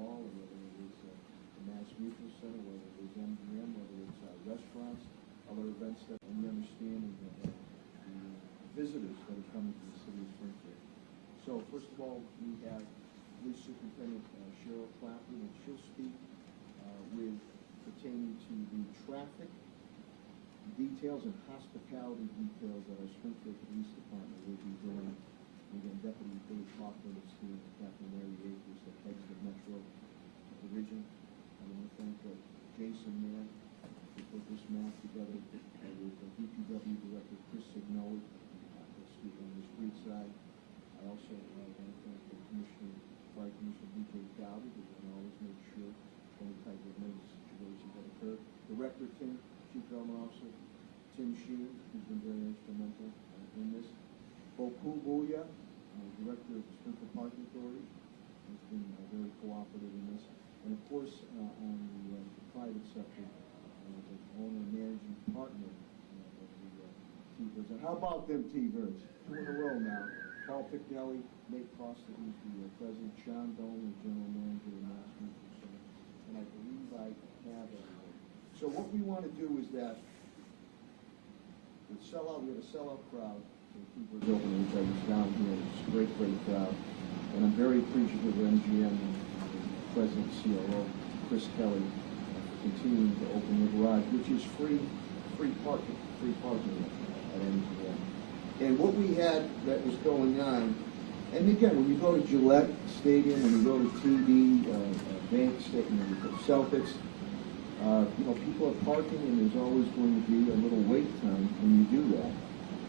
Mall, or whether it is the Mass Mutual Center, whether it is MGM, whether it's restaurants, other events that we understand and the visitors that are coming to the city of Springfield. So first of all, we have Police Superintendent Cheryl Clapton, and she'll speak with pertaining to the traffic details and hospitality details that our Springfield Police Department will be doing. Again, Deputy Billy Kaufman is here, and Captain Mary Akers, that heads the Metro Division. I want to thank Jason Mann who put this map together with DPW Director Chris Signoli on the street side. I also want to thank the Commissioner, Fire Commissioner B.J. Dowdy, who can always make sure any type of emergency situation that occurred. Director Tim, Chief Development Officer Tim Sheen, who's been very instrumental in this. Boku Booya, Director of the Springfield Parking Authority, has been very cooperative in this. And of course, on the private sector, the owner and managing partner of the T-Birds. And how about them T-Birds? 2 in a row now. Paul Picnelli, Nate Costa, who's the president, Sean Dolan, the general manager of Mass Mutual Center. And I believe I have everyone. So what we want to do is that we have a sellout crowd. T-Birds opening, which I was down here. It's a great, great crowd. And I'm very appreciative of MGM and President COO Chris Kelly for continuing to open the garage, which is free parking at MGM. And what we had that was going on, and again, when you go to Gillette Stadium, when you go to TD, Bank Stadium, Celtics, people are parking, and there's always going to be a little wait time when you do that.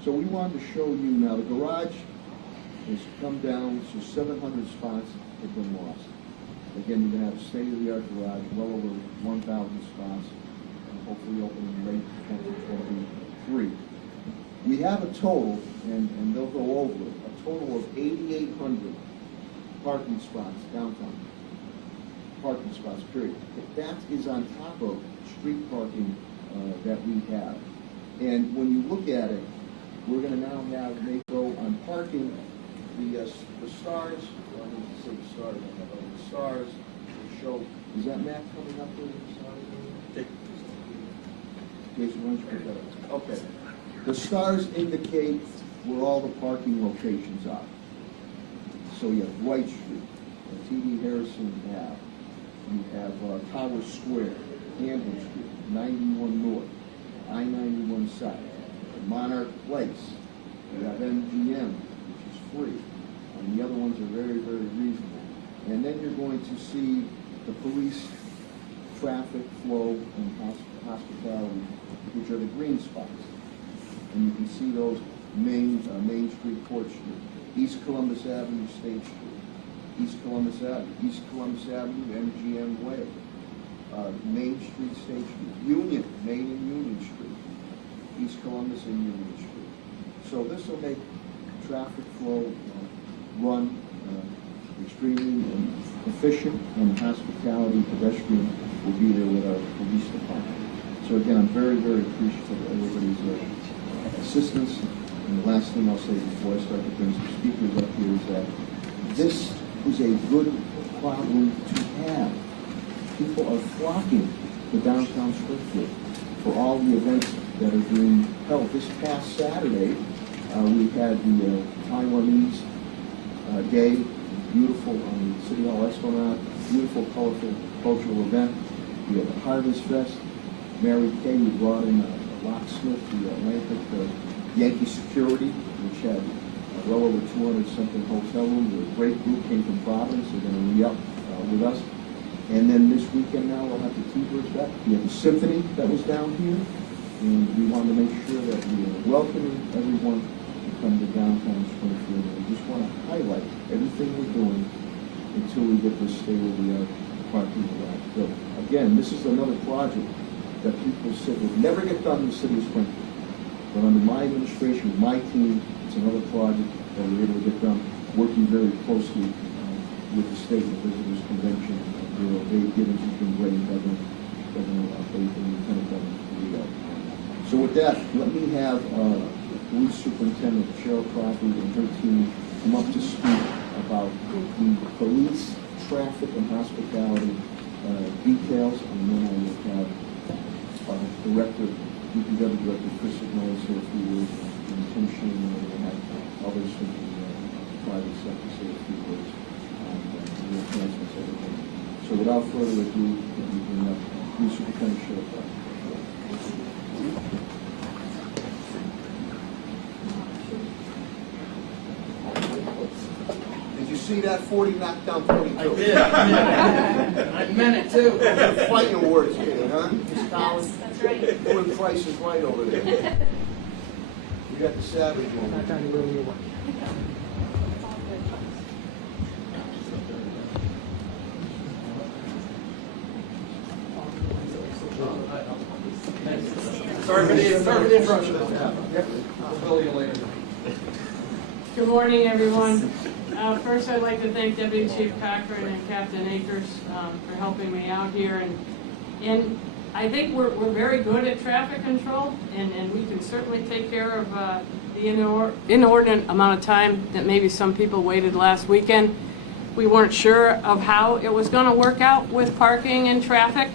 So we wanted to show you now, the garage has come down, so 700 spots have been lost. Again, you're going to have a state-of-the-art garage, well over 1,000 spots, and hopefully opening late 2023. We have a total, and they'll go over it, a total of 8,800 parking spots downtown. Parking spots, period. That is on top of street parking that we have. And when you look at it, we're going to now have NACO on parking. The stars, well, let me say the stars. The stars will show. Is that map coming up there? Jason, why don't you put that up? Okay. The stars indicate where all the parking locations are. So you have White Street, T.D. Harrison Ave, you have Tower Square, Campbell Street, 91 North, I-91 South, Monarch Place, you have MGM, which is free, and the other ones are very, very reasonable. And then you're going to see the police traffic flow and hospitality, which are the green spots. And you can see those Main Street, Court Street, East Columbus Avenue, State Street, East Columbus Avenue, MGM Way, Main Street, State Street, Union, Main and Union Street, East Columbus and Union Street. So this will make traffic flow run extremely efficient, and hospitality pedestrian will be there with our police department. So again, I'm very, very appreciative of everybody's assistance. And the last thing I'll say before I start to bring some speakers up here is that this is a good problem to have. People are flocking to downtown Springfield for all the events that are being held. This past Saturday, we had the Taiwanese Day, beautiful on the City Hall Esplanade, beautiful, colorful cultural event. We had the Harvest Fest. Mary Kay, we brought in a locksmith, the Atlantic Yankee Security, which had well over 200-something hotel rooms. A great group came from Providence. They're going to re-up with us. And then this weekend now we'll have the T-Birds back. We have the Symphony that was down here. And we wanted to make sure that we are welcoming everyone to come to downtown Springfield. And we just want to highlight everything we're doing until we get this state-of-the-art parking garage built. Again, this is another project that people said would never get done in the city of Springfield. But under my administration, my team, it's another project that we're able to get done, working very closely with the State and Visitors Convention Bureau. Dave Gibbons has been great, Governor Faith, and Lieutenant Governor Leo. So with that, let me have Police Superintendent Cheryl Crawford and her team come up to speak about the police traffic and hospitality details, and then I will have Director, DPW Director Chris Ignola say a few words, and Tim Sheen, and we'll have others from the private sector say a few words on the enhancements of everything. So without further ado, let me bring up the Superintendent Sheriff. Did you see that 40 knocked down 22? I did. I meant it too. Fighting awards, kid, huh? Yes, that's right. Doing Price is Right over there. We got the savage one. Sorry for the interruption. I'll bill you later. Good morning, everyone. First, I'd like to thank Deputy Chief Cochran and Captain Akers for helping me out here. And I think we're very good at traffic control, and we can certainly take care of the inordinate amount of time that maybe some people waited last weekend. We weren't sure of how it was going to work out with parking and traffic.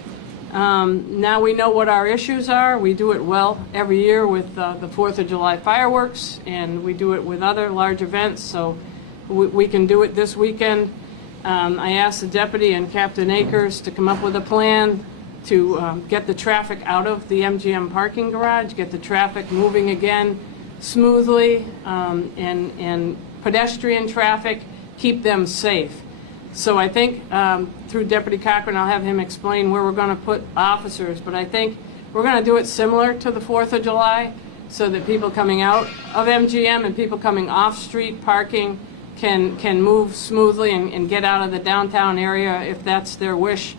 Now we know what our issues are. We do it well every year with the 4th of July fireworks, and we do it with other large events, so we can do it this weekend. I asked the deputy and Captain Akers to come up with a plan to get the traffic out of the MGM parking garage, get the traffic moving again smoothly, and pedestrian traffic, keep them safe. So I think through Deputy Cochran, I'll have him explain where we're going to put officers, but I think we're going to do it similar to the 4th of July so that people coming out of MGM and people coming off street parking can move smoothly and get out of the downtown area if that's their wish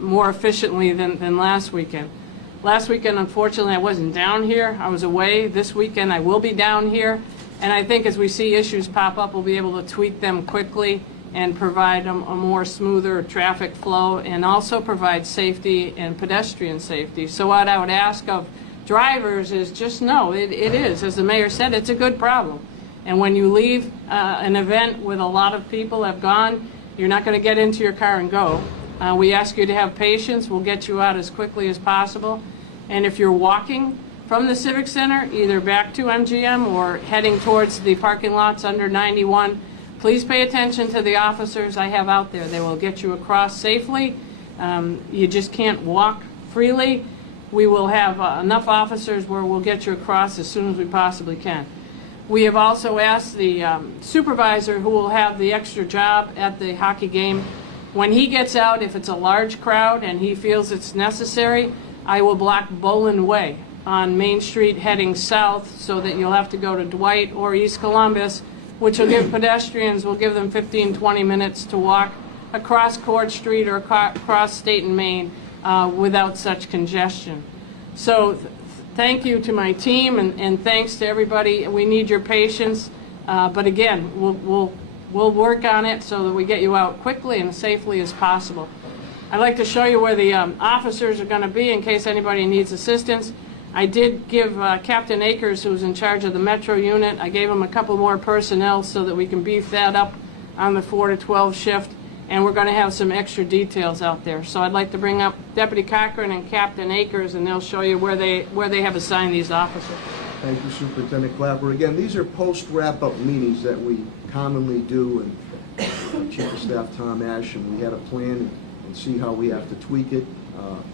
more efficiently than last weekend. Last weekend, unfortunately, I wasn't down here. I was away. This weekend, I will be down here. And I think as we see issues pop up, we'll be able to tweak them quickly and provide a more smoother traffic flow, and also provide safety and pedestrian safety. So what I would ask of drivers is just know it is, as the mayor said, it's a good problem. And when you leave an event with a lot of people have gone, you're not going to get into your car and go. We ask you to have patience. We'll get you out as quickly as possible. And if you're walking from the Civic Center, either back to MGM or heading towards the parking lots under 91, please pay attention to the officers I have out there. They will get you across safely. You just can't walk freely. We will have enough officers where we'll get you across as soon as we possibly can. We have also asked the supervisor who will have the extra job at the hockey game, when he gets out, if it's a large crowd and he feels it's necessary, I will block Boland Way on Main Street heading south so that you'll have to go to Dwight or East Columbus, which will give pedestrians, will give them 15-20 minutes to walk across Court Street or across State and Main without such congestion. So thank you to my team, and thanks to everybody. We need your patience, but again, we'll work on it so that we get you out quickly and safely as possible. I'd like to show you where the officers are going to be in case anybody needs assistance. I did give Captain Akers, who's in charge of the Metro unit, I gave him a couple more personnel so that we can beef that up on the 4 to 12 shift, and we're going to have some extra details out there. So I'd like to bring up Deputy Cochran and Captain Akers, and they'll show you where they have assigned these officers. Thank you, Superintendent Clapper. Again, these are post-wrap-up meetings that we commonly do, and Chief of Staff Tom Ash, and we had a plan and see how we have to tweak it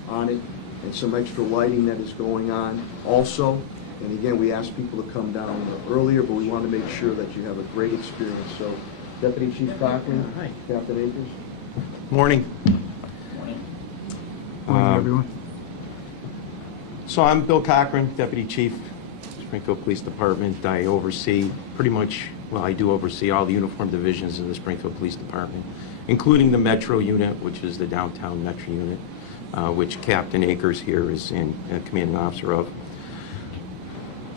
on it, and some extra lighting that is going on also. And again, we ask people to come down earlier, but we want to make sure that you have a great experience. So, Deputy Chief Cochran, Hi. Captain Akers. Morning. Morning, everyone. So I'm Bill Cochran, Deputy Chief, Springfield Police Department. I oversee pretty much, well, I do oversee all the uniform divisions in the Springfield Police Department, including the Metro unit, which is the downtown Metro unit, which Captain Akers here is commanding officer of.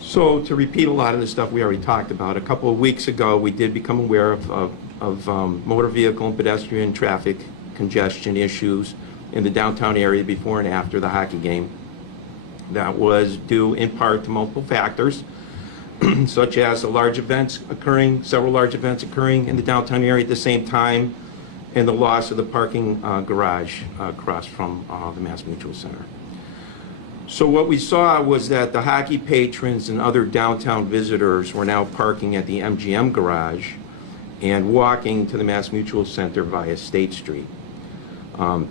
So to repeat a lot of the stuff we already talked about, a couple of weeks ago we did become aware of motor vehicle and pedestrian traffic congestion issues in the downtown area before and after the hockey game. That was due in part to multiple factors, such as several large events occurring in the downtown area at the same time, and the loss of the parking garage across from the Mass Mutual Center. So what we saw was that the hockey patrons and other downtown visitors were now parking at the MGM garage and walking to the Mass Mutual Center via State Street.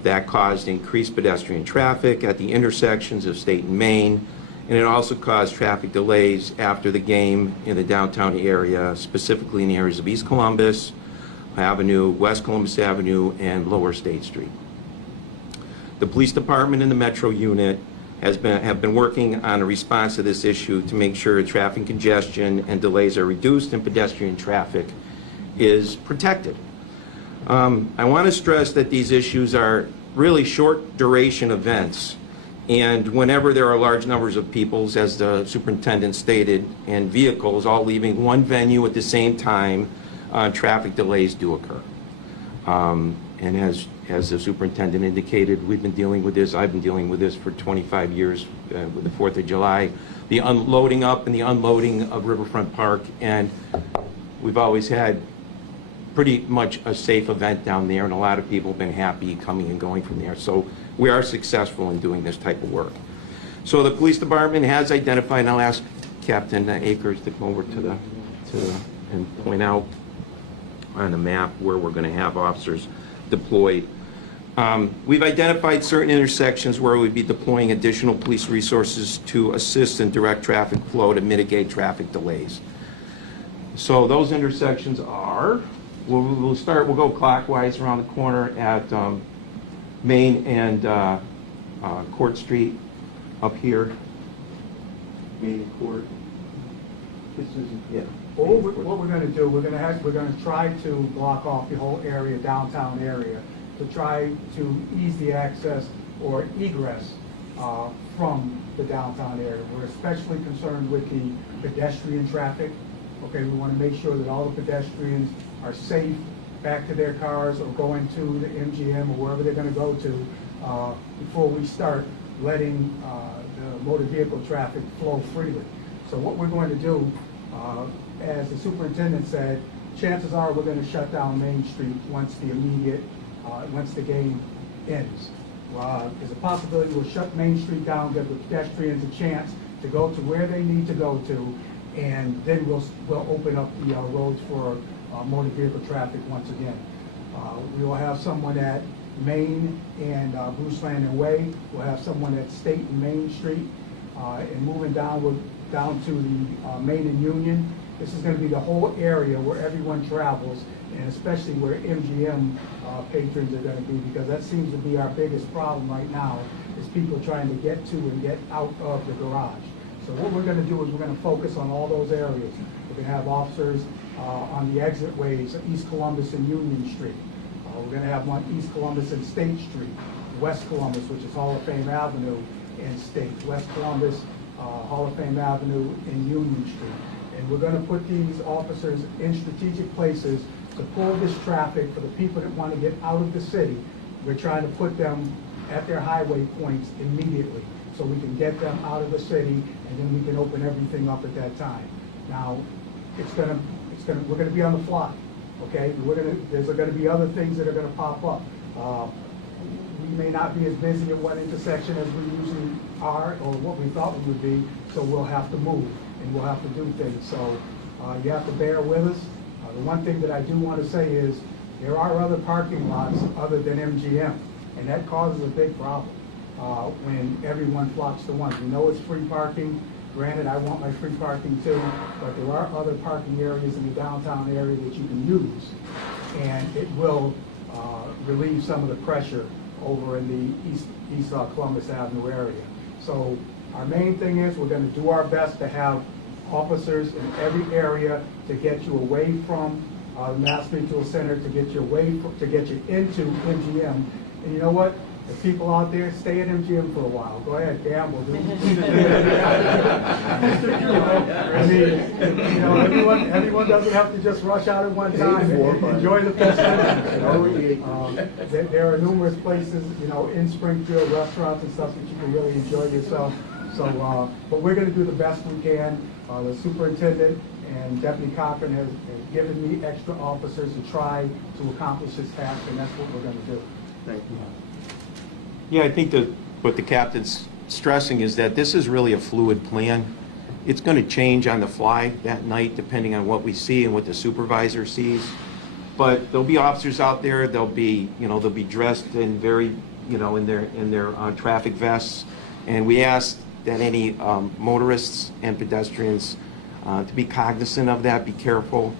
That caused increased pedestrian traffic at the intersections of State and Main, and it also caused traffic delays after the game in the downtown area, specifically in the areas of East Columbus Avenue, West Columbus Avenue, and Lower State Street. The police department and the Metro unit have been working on a response to this issue to make sure traffic congestion and delays are reduced and pedestrian traffic is protected. I want to stress that these issues are really short duration events, and whenever there are large numbers of people, as the superintendent stated, and vehicles all leaving one venue at the same time, traffic delays do occur. And as the superintendent indicated, we've been dealing with this. I've been dealing with this for 25 years with the 4th of July, the unloading up and the unloading of Riverfront Park, and we've always had pretty much a safe event down there, and a lot of people have been happy coming and going from there. So we are successful in doing this type of work. So the police department has identified, and I'll ask Captain Akers to come over and point out on the map where we're going to have officers deployed. We've identified certain intersections where we'd be deploying additional police resources to assist and direct traffic flow to mitigate traffic delays. So those intersections are, we'll go clockwise around the corner at Main and Court Street up here. Main and Court. This is, yeah. Well, what we're going to do, we're going to try to block off the whole area, downtown area, to try to ease the access or egress from the downtown area. We're especially concerned with the pedestrian traffic. Okay, we want to make sure that all the pedestrians are safe back to their cars or going to the MGM or wherever they're going to go to before we start letting the motor vehicle traffic flow freely. So what we're going to do, as the superintendent said, chances are we're going to shut down Main Street once the game ends. There's a possibility we'll shut Main Street down, give the pedestrians a chance to go to where they need to go to, and then we'll open up the roads for motor vehicle traffic once again. We will have someone at Main and Bruce Landon Way. We'll have someone at State and Main Street, and moving down to the Main and Union. This is going to be the whole area where everyone travels, and especially where MGM patrons are going to be, because that seems to be our biggest problem right now, is people trying to get to and get out of the garage. So what we're going to do is we're going to focus on all those areas. We're going to have officers on the exit ways, East Columbus and Union Street. We're going to have one East Columbus and State Street, West Columbus, which is Hall of Fame Avenue and State, West Columbus, Hall of Fame Avenue and Union Street. And we're going to put these officers in strategic places to pull this traffic for the people that want to get out of the city. We're trying to put them at their highway points immediately so we can get them out of the city, and then we can open everything up at that time. Now, we're going to be on the fly, okay? There's going to be other things that are going to pop up. We may not be as busy at one intersection as we usually are, or what we thought we would be, so we'll have to move and we'll have to do things. So you have to bear with us. The one thing that I do want to say is there are other parking lots other than MGM, and that causes a big problem when everyone flocks to one. We know it's free parking. Granted, I want my free parking too, but there are other parking areas in the downtown area that you can use, and it will relieve some of the pressure over in the East Columbus Avenue area. So our main thing is we're going to do our best to have officers in every area to get you away from the Mass Mutual Center, to get you into MGM. And you know what? If people out there, stay at MGM for a while. Go ahead, gamble. Everyone doesn't have to just rush out at one time. Enjoy the festivities. There are numerous places, in Springfield, restaurants and stuff that you can really enjoy yourself. So, but we're going to do the best we can. The superintendent and Deputy Cochran has given me extra officers to try to accomplish this task, and that's what we're going to do. Thank you. Yeah, I think that what the captain's stressing is that this is really a fluid plan. It's going to change on the fly that night depending on what we see and what the supervisor sees. But there'll be officers out there. They'll be dressed in very, in their traffic vests. And we ask that any motorists and pedestrians to be cognizant of that. Be careful.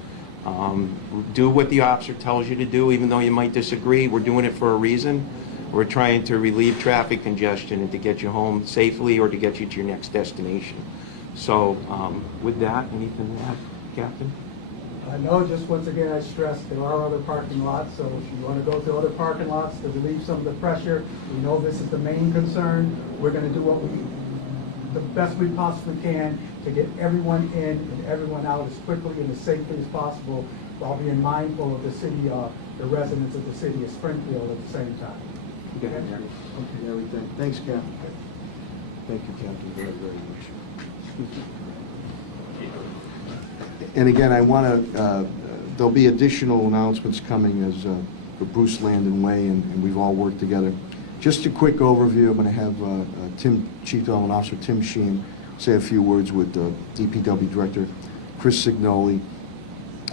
Do what the officer tells you to do, even though you might disagree. We're doing it for a reason. We're trying to relieve traffic congestion and to get you home safely or to get you to your next destination. So with that, anything to add, Captain? I know, just once again, I stress there are other parking lots, so if you want to go to other parking lots to relieve some of the pressure, we know this is the main concern. We're going to do the best we possibly can to get everyone in and everyone out as quickly and as safely as possible, while being mindful of the city, the residents of the city of Springfield at the same time. Okay, Gary, thanks, Captain. Thank you, Captain, very, very much. And again, I want to, there'll be additional announcements coming as for Bruce Landon Way, and we've all worked together. Just a quick overview. I'm going to have Chief Development Officer Tim Sheen say a few words with DPW Director Chris Signoli,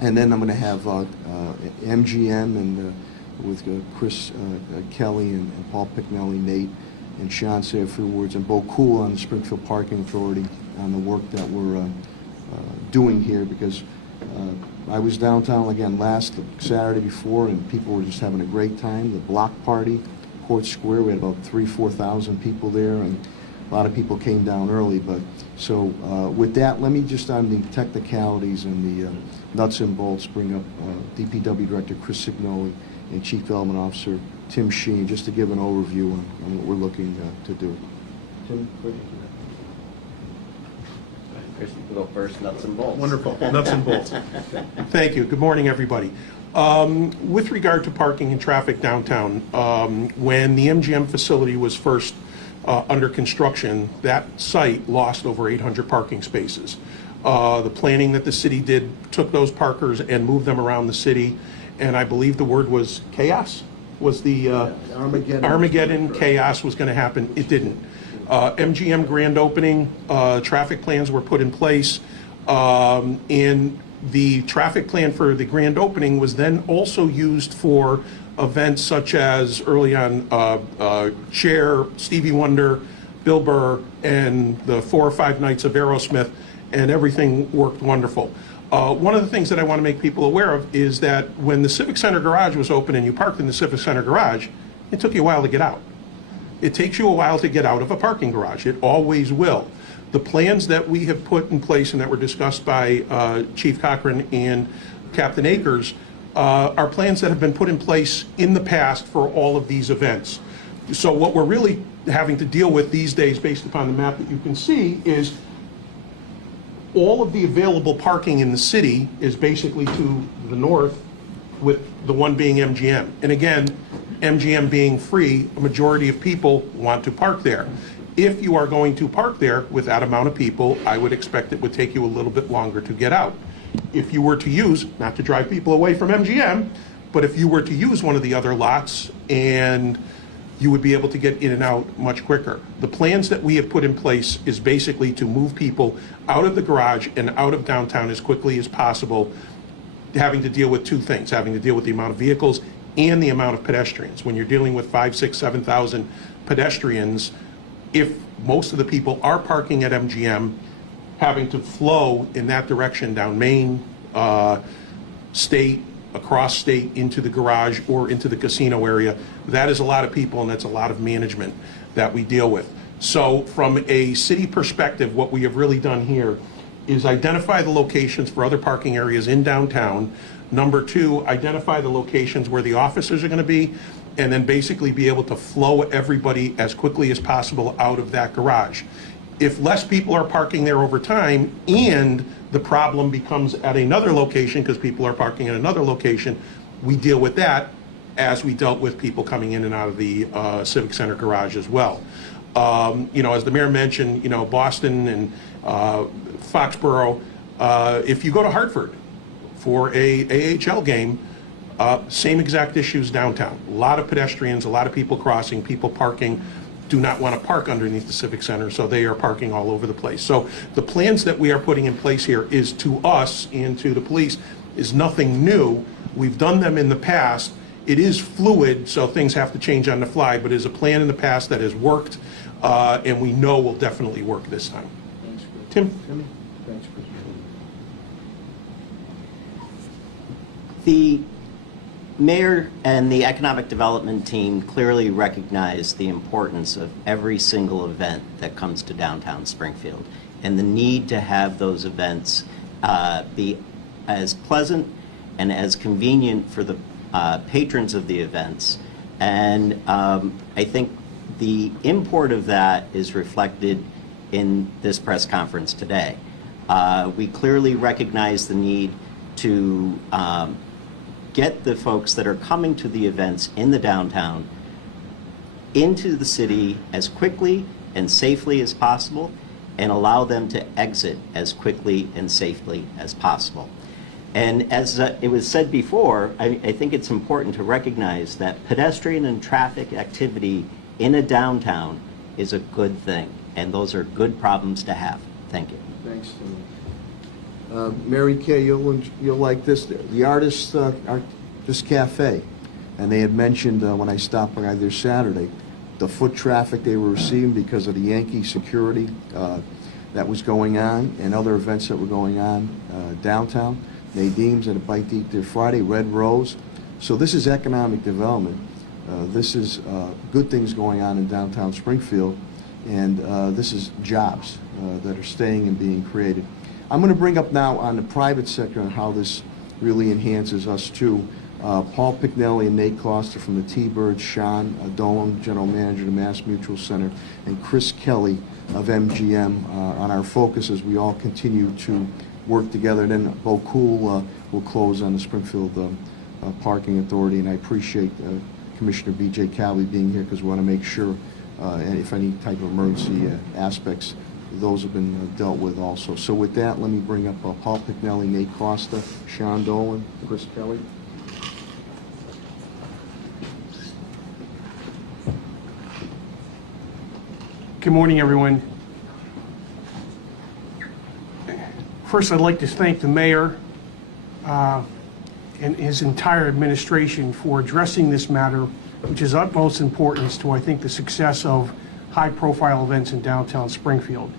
and then I'm going to have MGM and with Chris Kelly and Paul Picknelly, Nate, and Sean say a few words, and Bo Cool on the Springfield Parking Authority on the work that we're doing here, because I was downtown again last Saturday before, and people were just having a great time. The block party, Court Square, we had about 3,000-4,000 people there, and a lot of people came down early. But so with that, let me just on the technicalities and the nuts and bolts bring up DPW Director Chris Signoli and Chief Development Officer Tim Sheen, just to give an overview on what we're looking to do. Tim, go ahead. Chris, you can go first, nuts and bolts. Wonderful, nuts and bolts. Thank you. Good morning, everybody. With regard to parking and traffic downtown, when the MGM facility was first under construction, that site lost over 800 parking spaces. The planning that the city did took those parkers and moved them around the city, and I believe the word was chaos, was the Armageddon chaos was going to happen. It didn't. MGM grand opening, traffic plans were put in place, and the traffic plan for the grand opening was then also used for events such as early on Cher, Stevie Wonder, Bill Burr, and the 4 or 5 nights of Aerosmith, and everything worked wonderful. One of the things that I want to make people aware of is that when the Civic Center garage was open and you parked in the Civic Center garage, it took you a while to get out. It takes you a while to get out of a parking garage. It always will. The plans that we have put in place and that were discussed by Chief Cochran and Captain Akers are plans that have been put in place in the past for all of these events. So what we're really having to deal with these days, based upon the map that you can see, is all of the available parking in the city is basically to the north, with the one being MGM. And again, MGM being free, a majority of people want to park there. If you are going to park there with that amount of people, I would expect it would take you a little bit longer to get out. If you were to use, not to drive people away from MGM, but if you were to use one of the other lots, and you would be able to get in and out much quicker. The plans that we have put in place is basically to move people out of the garage and out of downtown as quickly as possible, having to deal with 2 things, having to deal with the amount of vehicles and the amount of pedestrians. When you're dealing with 5, 6, 7,000 pedestrians, if most of the people are parking at MGM, having to flow in that direction down Main, State, across State into the garage or into the casino area, that is a lot of people, and that's a lot of management that we deal with. So from a city perspective, what we have really done here is identify the locations for other parking areas in downtown. Number 2, identify the locations where the officers are going to be, and then basically be able to flow everybody as quickly as possible out of that garage. If less people are parking there over time and the problem becomes at another location because people are parking at another location, we deal with that as we dealt with people coming in and out of the Civic Center garage as well. As the mayor mentioned, Boston and Foxborough, If you go to Hartford for a AHL game, same exact issues downtown. A lot of pedestrians, a lot of people crossing, people parking, do not want to park underneath the Civic Center, so they are parking all over the place. So the plans that we are putting in place here is, to us and to the police, is nothing new. We've done them in the past. It is fluid, so things have to change on the fly, but it is a plan in the past that has worked, and we know will definitely work this time. Thanks, Chris. Tim? Timmy? Thanks, Chris. The mayor and the economic development team clearly recognize the importance of every single event that comes to downtown Springfield and the need to have those events be as pleasant and as convenient for the patrons of the events. And I think the import of that is reflected in this press conference today. We clearly recognize the need to get the folks that are coming to the events in the downtown into the city as quickly and safely as possible, and allow them to exit as quickly and safely as possible. And as it was said before, I think it's important to recognize that pedestrian and traffic activity in a downtown is a good thing, and those are good problems to have. Thank you. Thanks, Timmy. Mary Kay, you'll like this. The Artist Cafe, and they had mentioned when I stopped by there Saturday, the foot traffic they were receiving because of the Yankee security that was going on and other events that were going on downtown. Nadine's and a Bite to Eat there Friday, Red Rose. So this is economic development. This is good things going on in downtown Springfield, and this is jobs that are staying and being created. I'm going to bring up now on the private sector and how this really enhances us too. Paul Pignelli and Nate Costa from the T-Birds, Sean Dolan, General Manager of the Mass Mutual Center, and Chris Kelly of MGM on our focus as we all continue to work together. And then Bo Cool will close on the Springfield Parking Authority, and I appreciate Commissioner B.J. Calvi being here because we want to make sure and if any type of emergency aspects, those have been dealt with also. So with that, let me bring up Paul Pignelli, Nate Costa, Sean Dolan, Chris Kelly. Good morning, everyone. First, I'd like to thank the mayor and his entire administration for addressing this matter, which is utmost importance to, I think, the success of high-profile events in downtown Springfield.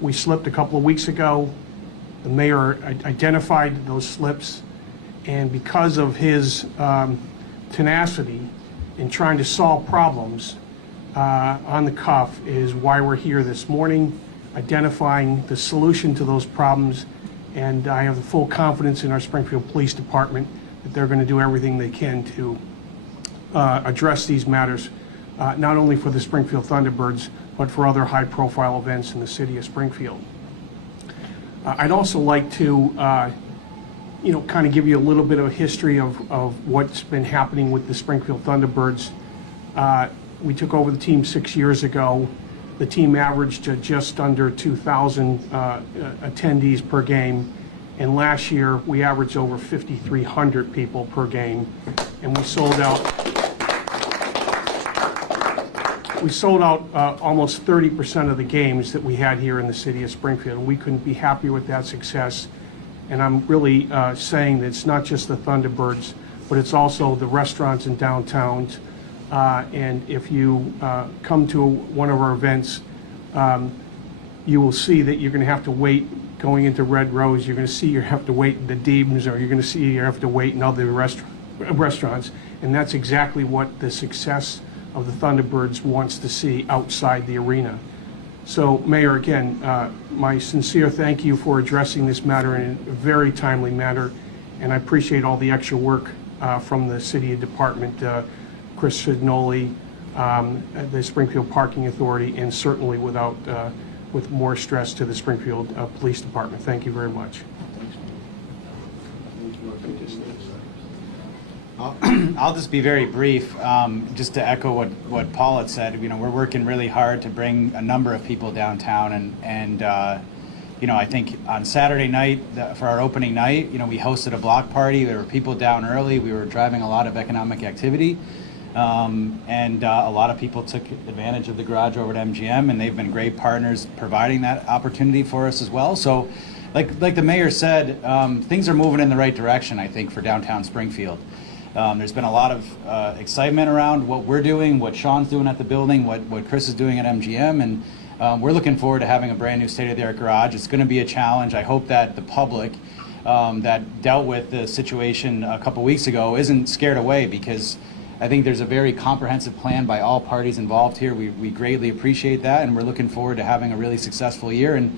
We slipped a couple of weeks ago. The mayor identified those slips, and because of his tenacity in trying to solve problems on the cuff is why we're here this morning, identifying the solution to those problems, and I have the full confidence in our Springfield Police Department that they're going to do everything they can to address these matters, not only for the Springfield Thunderbirds, but for other high-profile events in the city of Springfield. I'd also like to, kind of give you a little bit of a history of what's been happening with the Springfield Thunderbirds. We took over the team 6 years ago. The team averaged just under 2,000 attendees per game, and last year we averaged over 5,300 people per game, and we sold out. We sold out almost 30% of the games that we had here in the city of Springfield, and we couldn't be happier with that success. And I'm really saying that it's not just the Thunderbirds, but it's also the restaurants in downtowns. And if you come to one of our events, you will see that you're going to have to wait going into Red Rose. You're going to see you have to wait in the Deebens, or you're going to see you have to wait in other restaurants. And that's exactly what the success of the Thunderbirds wants to see outside the arena. So, Mayor, again, my sincere thank you for addressing this matter in a very timely manner, and I appreciate all the extra work from the city department, Chris Fignoli, the Springfield Parking Authority, and certainly with more stress to the Springfield Police Department. Thank you very much. I'll just be very brief, just to echo what Paul had said. We're working really hard to bring a number of people downtown, and I think on Saturday night, for our opening night, we hosted a block party. There were people down early. We were driving a lot of economic activity. And a lot of people took advantage of the garage over at MGM, and they've been great partners providing that opportunity for us as well. So like the mayor said, things are moving in the right direction, I think, for downtown Springfield. There's been a lot of excitement around what we're doing, what Sean's doing at the building, what Chris is doing at MGM, and we're looking forward to having a brand new state-of-the-art garage. It's going to be a challenge. I hope that the public that dealt with the situation a couple weeks ago isn't scared away, because I think there's a very comprehensive plan by all parties involved here. We greatly appreciate that, and we're looking forward to having a really successful year and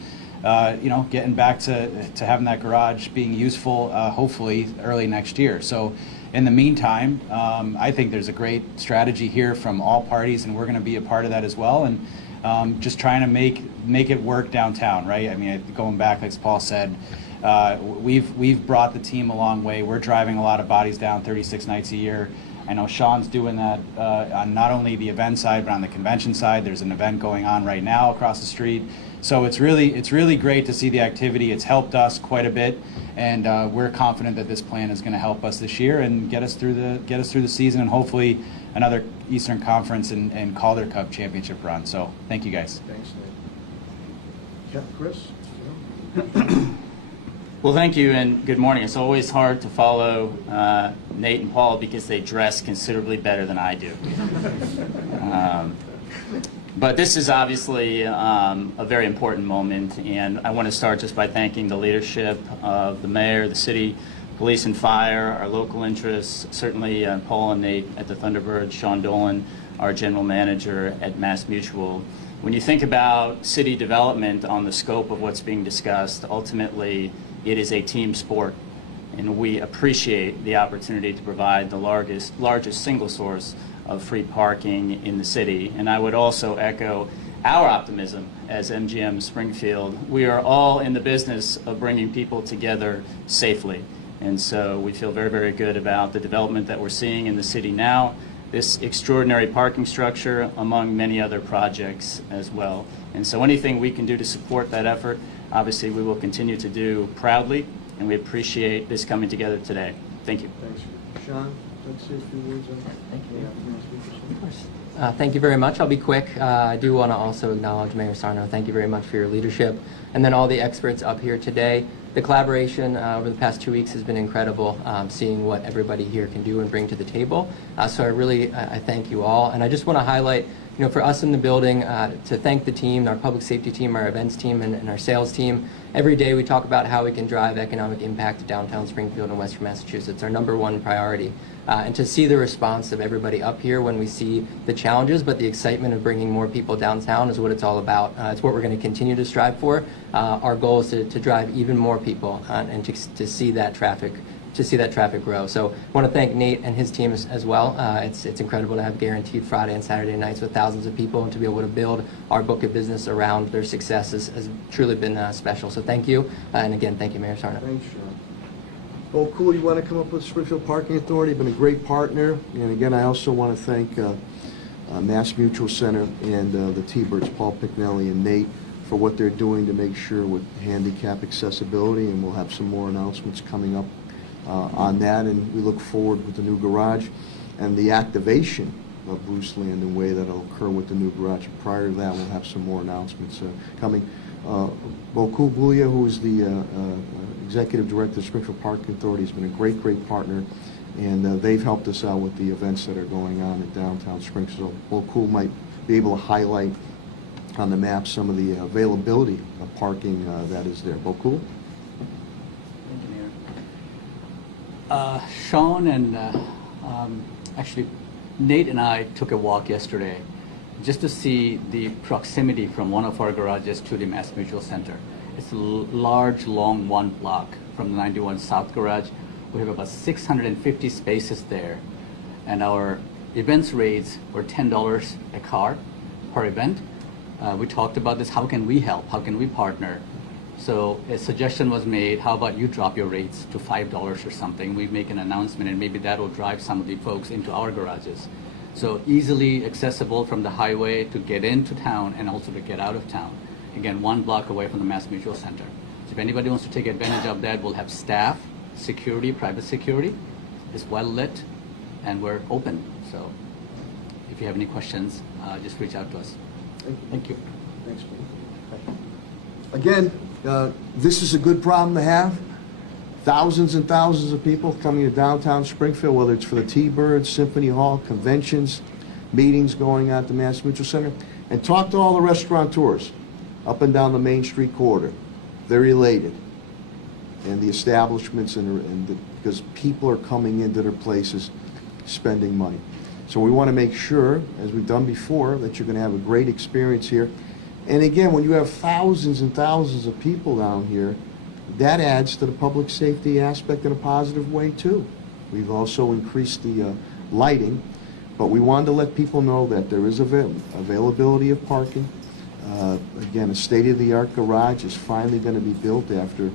getting back to having that garage being useful, hopefully early next year. So in the meantime, I think there's a great strategy here from all parties, and we're going to be a part of that as well, and just trying to make it work downtown, right? I mean, going back, like Paul said, we've brought the team a long way. We're driving a lot of bodies down 36 nights a year. I know Sean's doing that on not only the event side, but on the convention side. There's an event going on right now across the street. So it's really great to see the activity. It's helped us quite a bit, and we're confident that this plan is going to help us this year and get us through the season, and hopefully another Eastern Conference and Calder Cup championship run. So thank you guys. Thanks, Nate. Chris? Well, thank you and good morning. It's always hard to follow Nate and Paul because they dress considerably better than I do. But this is obviously a very important moment, and I want to start just by thanking the leadership of the mayor, the city, police and fire, our local interests, certainly Paul and Nate at the Thunderbird, Sean Dolan, our general manager at Mass Mutual. When you think about city development on the scope of what's being discussed, ultimately it is a team sport, and we appreciate the opportunity to provide the largest single source of free parking in the city. And I would also echo our optimism as MGM Springfield. We are all in the business of bringing people together safely, and so we feel very, very good about the development that we're seeing in the city now, this extraordinary parking structure, among many other projects as well. And so anything we can do to support that effort, obviously we will continue to do proudly, and we appreciate this coming together today. Thank you. Thanks. Sean, let's say a few words on that. Thank you. Of course. Thank you very much. I'll be quick. I do want to also acknowledge Mayor Sarno. Thank you very much for your leadership. And then all the experts up here today. The collaboration over the past 2 weeks has been incredible, seeing what everybody here can do and bring to the table. So I thank you all. And I just want to highlight, for us in the building, to thank the team, our public safety team, our events team, and our sales team. Every day we talk about how we can drive economic impact to downtown Springfield and Western Massachusetts, our #1 priority. And to see the response of everybody up here when we see the challenges, but the excitement of bringing more people downtown is what it's all about. It's what we're going to continue to strive for. Our goal is to drive even more people and to see that traffic grow. So I want to thank Nate and his team as well. It's incredible to have guaranteed Friday and Saturday nights with thousands of people, and to be able to build our book of business around their success has truly been special. So thank you, and again, thank you, Mayor Sarno. Thanks, Sean. Oh, cool. You want to come up with Springfield Parking Authority? Been a great partner. And again, I also want to thank Mass Mutual Center and the T-Birds, Paul Picknelly and Nate, for what they're doing to make sure with handicap accessibility. And we'll have some more announcements coming up on that. And we look forward with the new garage and the activation of Bruce Land in a way that will occur with the new garage. Prior to that, we'll have some more announcements coming. Bokul Bulia, who is the Executive Director of Springfield Parking Authority, has been a great partner, and they've helped us out with the events that are going on in downtown Springfield. Bokul might be able to highlight on the map some of the availability of parking that is there. Bokul? Thank you, Mayor. Sean and actually Nate and I took a walk yesterday just to see the proximity from one of our garages to the Mass Mutual Center. It's a large, long one block from the 91 South garage. We have about 650 spaces there, and our events rates were $10 a car per event. We talked about this, how can we help, how can we partner? So a suggestion was made, how about you drop your rates to $5 or something? We make an announcement, and maybe that will drive some of the folks into our garages. So easily accessible from the highway to get into town and also to get out of town. again, 1 block away from the Mass Mutual Center. So if anybody wants to take advantage of that, we'll have staff, security, private security. It's well lit, and we're open. So if you have any questions, just reach out to us. Thank you. Thanks, Paul. Again, this is a good problem to have. Thousands and thousands of people coming to downtown Springfield, whether it's for the T-Birds, Symphony Hall, conventions, meetings going on at the Mass Mutual Center. And talk to all the restaurateurs up and down the Main Street corridor. They're elated. And the establishments, because people are coming into their places spending money. So we want to make sure, as we've done before, that you're going to have a great experience here. And again, when you have thousands and thousands of people down here, that adds to the public safety aspect in a positive way too. We've also increased the lighting, but we wanted to let people know that there is availability of parking. Again, a state-of-the-art garage is finally going to be built after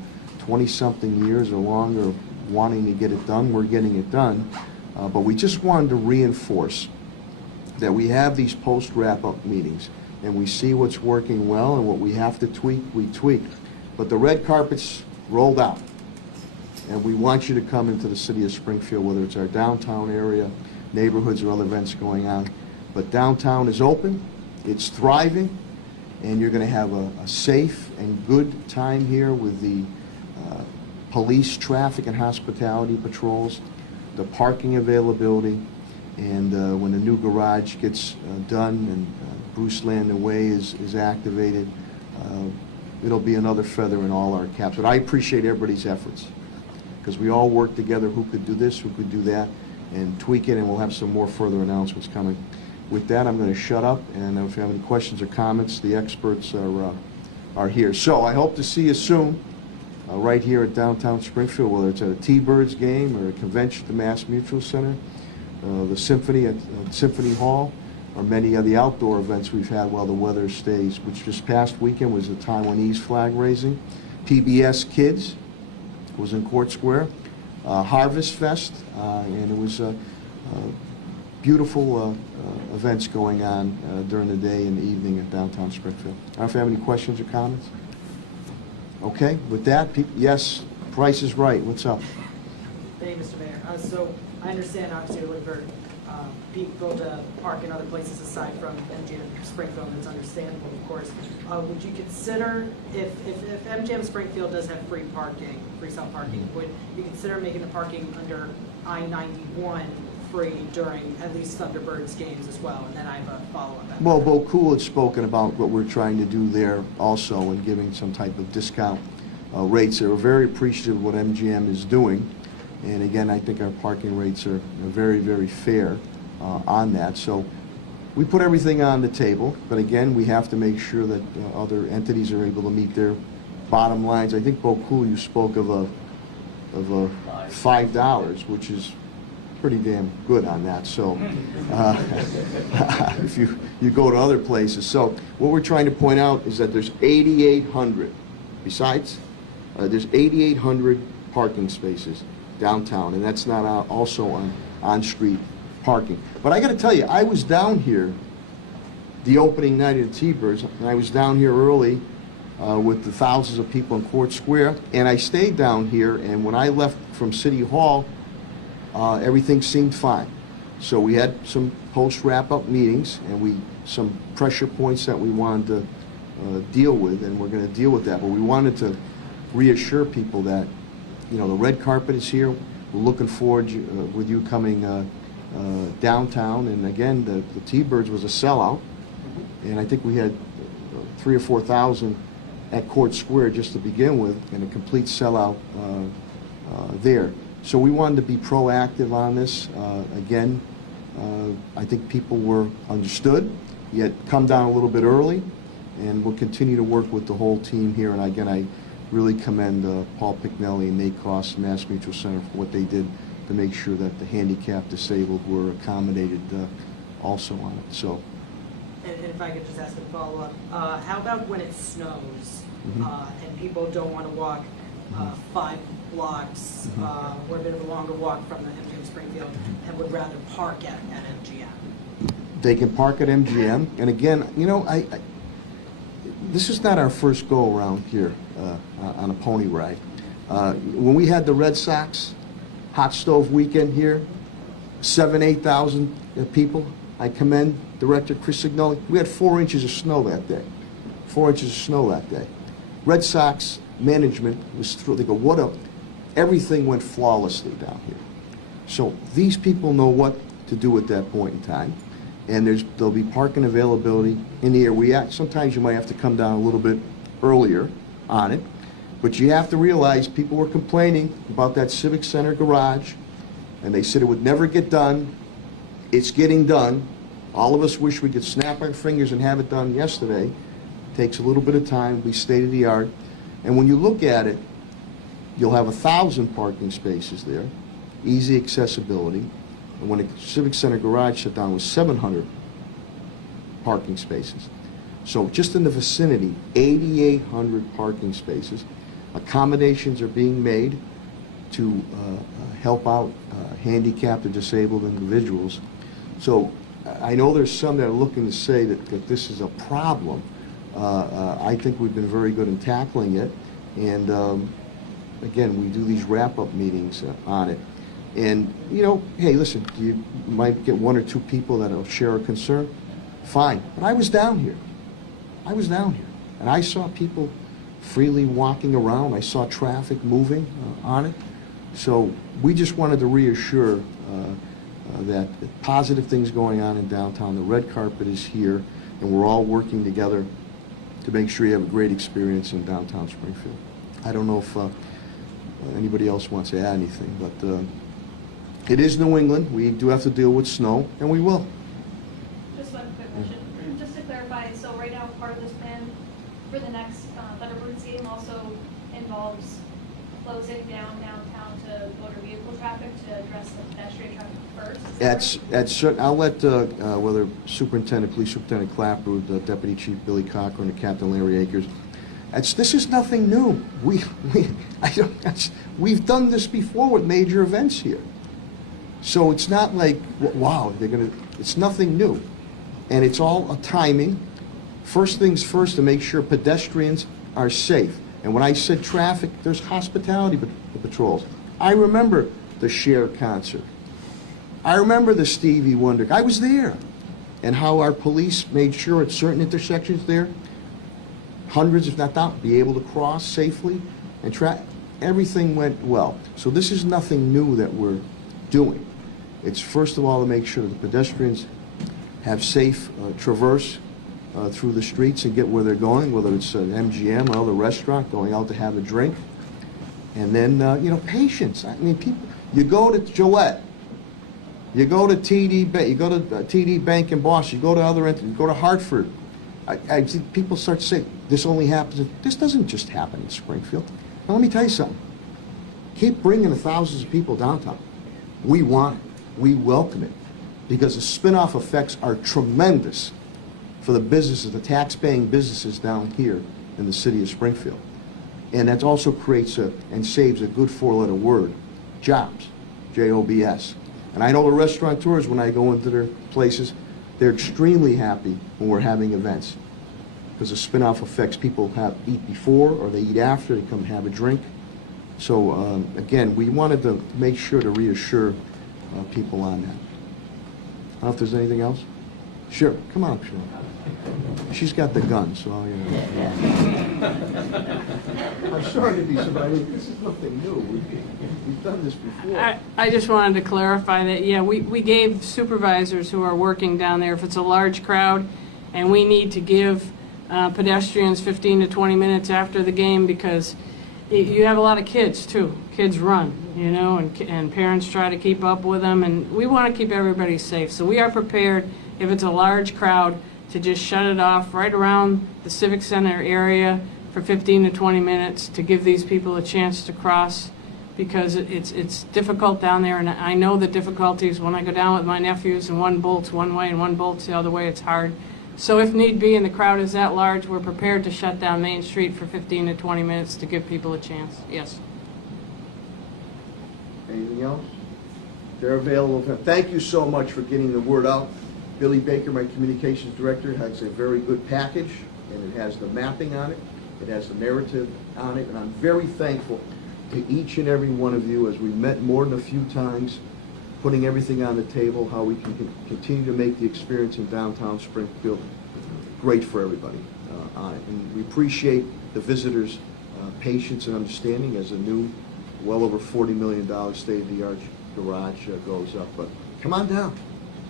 20-something years or longer wanting to get it done. We're getting it done. But we just wanted to reinforce that we have these post-wrap-up meetings, and we see what's working well, and what we have to tweak, we tweak. But the red carpet's rolled out, and we want you to come into the city of Springfield, whether it's our downtown area, neighborhoods, or other events going on. But downtown is open, it's thriving, and you're going to have a safe and good time here with the police, traffic, and hospitality patrols, the parking availability, and when the new garage gets done and Bruce Landon Way is activated, it'll be another feather in all our caps. But I appreciate everybody's efforts, because we all work together, who could do this, who could do that, and tweak it, and we'll have some more further announcements coming. With that, I'm going to shut up, and if you have any questions or comments, the experts are here. So I hope to see you soon. Right here at downtown Springfield, whether it's at a T-Birds game or a convention at the Mass Mutual Center, the Symphony at Symphony Hall, or many of the outdoor events we've had while the weather stays, which this past weekend was the Taiwanese flag raising. PBS Kids was in Court Square. Harvest Fest, and it was beautiful events going on during the day and the evening at downtown Springfield. I don't know if you have any questions or comments. Okay, with that, yes, Price is Right. What's up? Hey, Mr. Mayor. So I understand, obviously, you're looking for people to park in other places aside from MGM Springfield. That's understandable, of course. Would you consider, if MGM Springfield does have free parking, free self-parking, would you consider making the parking under I-91 free during at least Thunderbirds games as well? And then I have a follow-up. Well, Bo Cool had spoken about what we're trying to do there also, and giving some type of discount rates. They're very appreciative of what MGM is doing. And again, I think our parking rates are very, very fair on that. So we put everything on the table, but again, we have to make sure that other entities are able to meet their bottom lines. I think, Bo Cool, you spoke of a $5, which is pretty damn good on that. So if you go to other places. So what we're trying to point out is that there's 8,800. Besides, there's 8,800 parking spaces downtown, and that's not also on-street parking. But I got to tell you, I was down here the opening night of the T-Birds, and I was down here early with the thousands of people in Court Square, and I stayed down here, and when I left from City Hall, everything seemed fine. So we had some post-wrap-up meetings, and some pressure points that we wanted to deal with, and we're going to deal with that. But we wanted to reassure people that, you know, the red carpet is here. We're looking forward with you coming downtown. And again, the T-Birds was a sellout, and I think we had 3,000 or 4,000 at Court Square just to begin with, and a complete sellout there. So we wanted to be proactive on this. Again, I think people were understood, yet come down a little bit early, and we'll continue to work with the whole team here. And again, I really commend Paul Picknelly and Nate Cross, Mass Mutual Center, for what they did to make sure that the handicapped disabled were accommodated also on it. So. And if I could just ask a follow-up, how about when it snows and people don't want to walk 5 blocks or a bit of a longer walk from the MGM Springfield and would rather park at MGM? They can park at MGM, and again, you know, this is not our first go-around here on a pony ride. When we had the Red Sox hot stove weekend here, 8,000 people, I commend Director Chris Signoli. We had 4 inches of snow that day. 4 inches of snow that day. Red Sox management was thrilled. They go, what up? Everything went flawlessly down here. So these people know what to do at that point in time. And there'll be parking availability in the area. Sometimes you might have to come down a little bit earlier on it. But you have to realize people were complaining about that Civic Center garage, and they said it would never get done. It's getting done. All of us wish we could snap our fingers and have it done yesterday. Takes a little bit of time, be state of the art. And when you look at it, you'll have 1,000 parking spaces there, easy accessibility. And when the Civic Center garage shut down, it was 700 parking spaces. So just in the vicinity, 8,800 parking spaces. Accommodations are being made to help out handicapped or disabled individuals. So I know there's some that are looking to say that this is a problem. I think we've been very good in tackling it. And again, we do these wrap-up meetings on it. And, you know, hey, listen, you might get 1 or 2 people that will share a concern. Fine. But I was down here. I was down here. And I saw people freely walking around. I saw traffic moving on it. So we just wanted to reassure that positive things going on in downtown. The red carpet is here, and we're all working together to make sure you have a great experience in downtown Springfield. I don't know if anybody else wants to add anything, but it is New England. We do have to deal with snow, and we will. Just one quick question. Just to clarify, so right now, part of this plan for the next Thunderbirds game also involves closing down downtown to motor vehicle traffic to address the pedestrian traffic first? At certain, I'll let whether Police Superintendent Clapper, the Deputy Chief Billy Cochran, and Captain Larry Akers. This is nothing new. We've done this before with major events here. So it's not like, wow, it's nothing new. And it's all a timing. First things first, to make sure pedestrians are safe. And when I said traffic, there's hospitality patrols. I remember the Cher concert. I remember the Stevie Wonder. I was there. And how our police made sure at certain intersections there, hundreds, if not thousands, be able to cross safely. And everything went well. So this is nothing new that we're doing. It's first of all to make sure that the pedestrians have safe traverse through the streets and get where they're going, whether it's an MGM or other restaurant, going out to have a drink. And then, patience. I mean, people, you go to Gillette, you go to TD Bank, you go to TD Bank in Boston, you go to other entities, you go to Hartford. I see people start to say, this only happens, this doesn't just happen in Springfield. Now, let me tell you something. Keep bringing the thousands of people downtown. We want it. We welcome it. Because the spin-off effects are tremendous for the businesses, the tax-paying businesses down here in the city of Springfield. And that also creates and saves a good 4-letter word, jobs, J-O-B-S. And I know the restaurateurs, when I go into their places, they're extremely happy when we're having events. Because the spin-off effects, people eat before or they eat after, they come have a drink. So again, we wanted to make sure to reassure people on that. I don't know if there's anything else. Sure, come on up, Sharon. She's got the gun, so I'm sorry to be surprised. This is nothing new. We've done this before. I just wanted to clarify that, yeah, we gave supervisors who are working down there, if it's a large crowd, and we need to give pedestrians 15 to 20 minutes after the game, because you have a lot of kids, too. Kids run, and parents try to keep up with them, and we want to keep everybody safe. So we are prepared, if it's a large crowd, to just shut it off right around the Civic Center area for 15 to 20 minutes to give these people a chance to cross, because it's difficult down there, and I know the difficulties when I go down with my nephews and one bolts one way and one bolts the other way. It's hard. So if need be and the crowd is that large, we're prepared to shut down Main Street for 15 to 20 minutes to give people a chance. Yes. Anything else? They're available. Thank you so much for getting the word out. Billy Baker, my communications director, has a very good package and it has the mapping on it, it has the narrative on it, and I'm very thankful to each and every one of you as we met more than a few times, putting everything on the table, how we can continue to make the experience in downtown Springfield great for everybody. And we appreciate the visitors' patience and understanding as the new, well over $40 million state-of-the-art garage goes up. But come on down.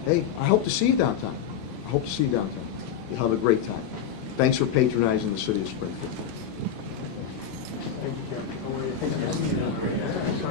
Hey, I hope to see you downtown. I hope to see you downtown. You'll have a great time. Thanks for patronizing the city of Springfield.